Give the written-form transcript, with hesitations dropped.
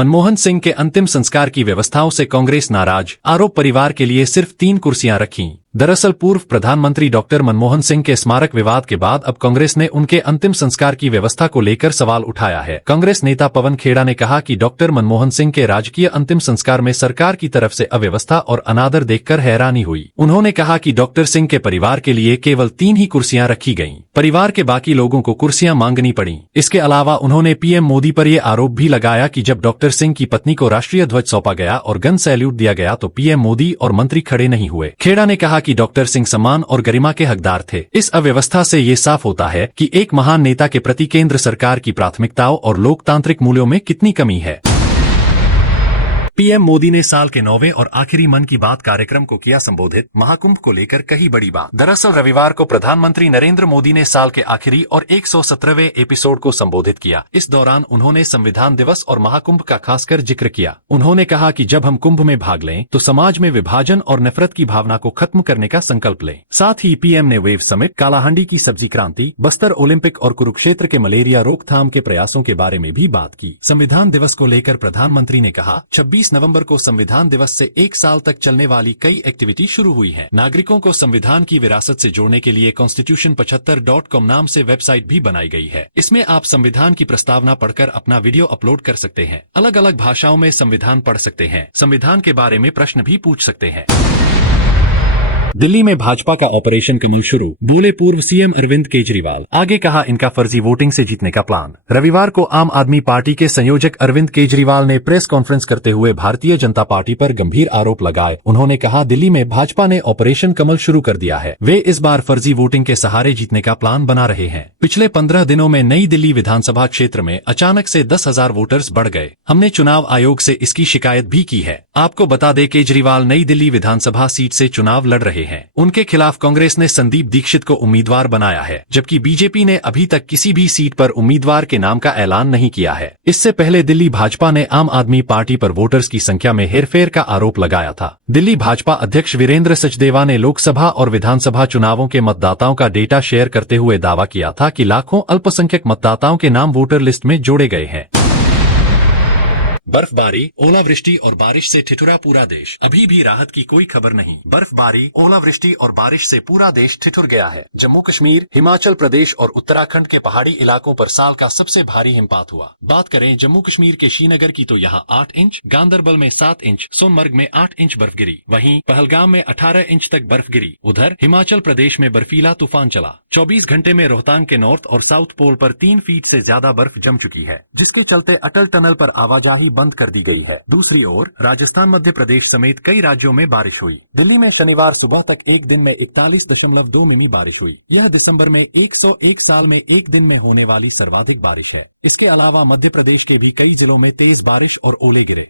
मनमोहन सिंह के अंतिम संस्कार की व्यवस्थाओं से कांग्रेस नाराज, आरोप परिवार के लिए सिर्फ 3 कुर्सियां रखीं। दरअसल पूर्व प्रधानमंत्री डॉक्टर मनमोहन सिंह के स्मारक विवाद के बाद अब कांग्रेस ने उनके अंतिम संस्कार की व्यवस्था को लेकर सवाल उठाया है। कांग्रेस नेता पवन खेड़ा ने कहा कि डॉक्टर मनमोहन सिंह के राजकीय अंतिम संस्कार में सरकार की तरफ से अव्यवस्था और अनादर देखकर हैरानी हुई। उन्होंने कहा कि डॉक्टर सिंह के परिवार के लिए केवल 3 ही कुर्सियां रखी गईं। परिवार के बाकी लोगों को कुर्सियां मांगनी पड़ी। इसके अलावा उन्होंने पीएम मोदी पर यह आरोप भी लगाया कि जब डॉक्टर सिंह की पत्नी को राष्ट्रीय ध्वज सौंपा गया और गन सैल्यूट दिया गया तो पीएम मोदी और मंत्री खड़े नहीं हुए। खेड़ा ने कहा कि डॉक्टर सिंह सम्मान और गरिमा के हकदार थे। इस अव्यवस्था से ये साफ होता है कि एक महान नेता के प्रति केंद्र सरकार की प्राथमिकताओं और लोकतांत्रिक मूल्यों में कितनी कमी है। पीएम मोदी ने साल के 9वें और आखिरी मन की बात कार्यक्रम को किया संबोधित। महाकुंभ को लेकर कही बड़ी बात। दरअसल रविवार को प्रधानमंत्री नरेंद्र मोदी ने साल के आखिरी और 117वें एपिसोड को संबोधित किया। इस दौरान उन्होंने संविधान दिवस और महाकुंभ का खासकर जिक्र किया। उन्होंने कहा कि जब हम कुंभ में भाग लें तो समाज में विभाजन और नफरत की भावना को खत्म करने का संकल्प लें। साथ ही पीएम ने वेव समिट, कालाहांडी की सब्जी क्रांति, बस्तर ओलंपिक और कुरुक्षेत्र के मलेरिया रोकथाम के प्रयासों के बारे में भी बात की। संविधान दिवस को लेकर प्रधानमंत्री ने कहा, 26 नवंबर को संविधान दिवस से 1 साल तक चलने वाली कई एक्टिविटी शुरू हुई हैं। नागरिकों को संविधान की विरासत से जोड़ने के लिए constitution75.com नाम से वेबसाइट भी बनाई गई है। इसमें आप संविधान की प्रस्तावना पढ़कर अपना वीडियो अपलोड कर सकते हैं। अलग अलग भाषाओं में संविधान पढ़ सकते हैं। संविधान के बारे में प्रश्न भी पूछ सकते हैं। दिल्ली में भाजपा का ऑपरेशन कमल शुरू, बोले पूर्व सीएम अरविंद केजरीवाल। आगे कहा इनका फर्जी वोटिंग से जीतने का प्लान। रविवार को आम आदमी पार्टी के संयोजक अरविंद केजरीवाल ने प्रेस कॉन्फ्रेंस करते हुए भारतीय जनता पार्टी पर गंभीर आरोप लगाए। उन्होंने कहा, दिल्ली में भाजपा ने ऑपरेशन कमल शुरू कर दिया है। वे इस बार फर्जी वोटिंग के सहारे जीतने का प्लान बना रहे हैं। पिछले 15 दिनों में नई दिल्ली विधानसभा क्षेत्र में अचानक से 10,000 वोटर्स बढ़ गए। हमने चुनाव आयोग से इसकी शिकायत भी की है। आपको बता दें, केजरीवाल नई दिल्ली विधानसभा सीट से चुनाव लड़ रहे हैं। उनके खिलाफ कांग्रेस ने संदीप दीक्षित को उम्मीदवार बनाया है, जबकि बीजेपी ने अभी तक किसी भी सीट पर उम्मीदवार के नाम का ऐलान नहीं किया है। इससे पहले दिल्ली भाजपा ने आम आदमी पार्टी पर वोटर्स की संख्या में हेरफेर का आरोप लगाया था। दिल्ली भाजपा अध्यक्ष वीरेंद्र सचदेवा ने लोकसभा और विधानसभा चुनावों के मतदाताओं का डेटा शेयर करते हुए दावा किया था कि लाखों अल्पसंख्यक मतदाताओं के नाम वोटर लिस्ट में जोड़े गए हैं। बर्फबारी, ओलावृष्टि और बारिश से ठिठुरा पूरा देश। अभी भी राहत की कोई खबर नहीं। बर्फबारी, ओलावृष्टि और बारिश से पूरा देश ठिठुर गया है। जम्मू कश्मीर, हिमाचल प्रदेश और उत्तराखंड के पहाड़ी इलाकों पर साल का सबसे भारी हिमपात हुआ। बात करें जम्मू कश्मीर के श्रीनगर की तो यहाँ 8 इंच, गांदरबल में 7 इंच, सोनमर्ग में 8 इंच बर्फ गिरी। वहीं पहलगाम में 18 इंच तक बर्फ गिरी। उधर हिमाचल प्रदेश में बर्फीला तूफान चला। 24 घंटे में रोहतांग के नॉर्थ और साउथ पोल पर 3 फीट से ज्यादा बर्फ जम चुकी है, जिसके चलते अटल टनल पर आवाजाही बंद कर दी गई है। दूसरी ओर राजस्थान, मध्य प्रदेश समेत कई राज्यों में बारिश हुई। दिल्ली में शनिवार सुबह तक एक दिन में 41.2 मिमी बारिश हुई। यह दिसंबर में 101 साल में एक दिन में होने वाली सर्वाधिक बारिश है। इसके अलावा मध्य प्रदेश के भी कई जिलों में तेज बारिश और ओले गिरे।